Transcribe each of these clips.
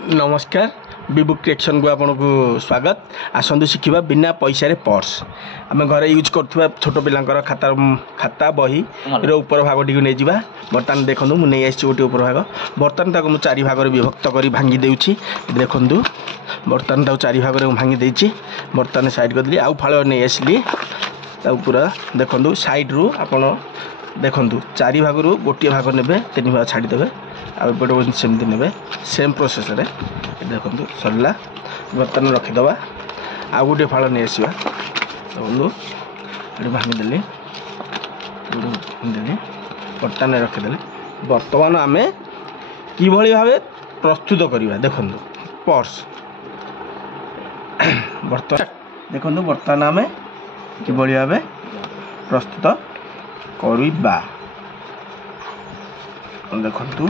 नमस्कार विबुक क्रिएक्शन को आपन को स्वागत। आसंतु शिखा बिना पैसा रे पर्स आम घर यूज कर छोट पिलांकर खाता बही रो ऊपर भाग टी नहीं जावा। बर्तमान देखो मुझे आसी गोटे ऊपर भाग बर्तमान मुझे चारि भाग विभक्त कर भांगी देउछि। देखु बर्तमान चारि भाग भांगी देछि। बर्तमान साइड कर आउ फाड़ नहीं आसली पूरा देखु साइड रू आपन देखु चारि भाग रू गोटे भाग ने तीन भाग छाड़ीदे आउटे सेमती ने सेम प्रोसेस देखु सरला। बर्तमान रखीदे आउ गोटे फाड़ नहीं आसवा देखो भांगीदेली बर्तमान रखीदे। बर्तमान आम कि भाव प्रस्तुत करवा देखु पर्स बर्तमान देखु बर्तमान आम कि भाव प्रस्तुत करवा देखु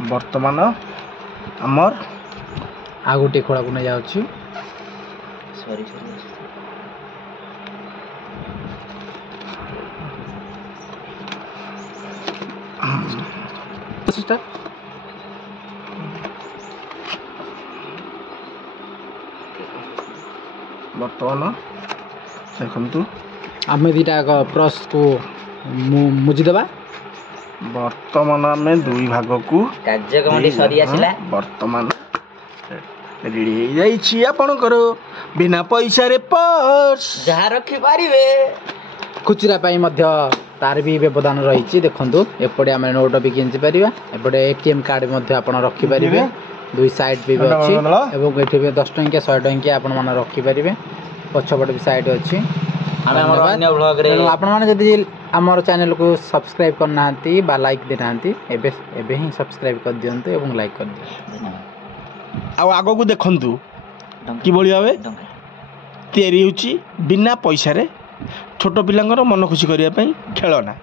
बर्तमान आमर आ गोटे खोला को नहीं जाऊँ बर्तमान देखु आम दीटा प्रस को मुझीदे। बर्तमान आम दुई भाग को कार्यक्रम सरी आसिला बर्तमान रेडी आपणकर बिना पैसा रे पर्स जहाँ रखी पारिबे खुचरा पाई मध्य तार भी व्यवधान रही। देखु एपटे आम नोट भी किंची पारिबा एपटे एटीएम कार्ड मध्य आपण रखि पारिबे। दुई साइड भी अछि एवं एठी भी 10 टंकिया 100 टंकिया आपण माने रखि पारिबे। पछपट भी साइड अछि। अन्य ब्लॉग रे आपण माने जदि हमर चैनल को सब्सक्राइब करना बा लाइक देना एबे ही सब्सक्राइब कर दियंतु एवं लाइक कर दियंतु। आ आगो को देखंतु कि बळी भाबे तयारी होची बिना पैसा रे छोट पिलांगर मन खुशी करिया पई खेलना।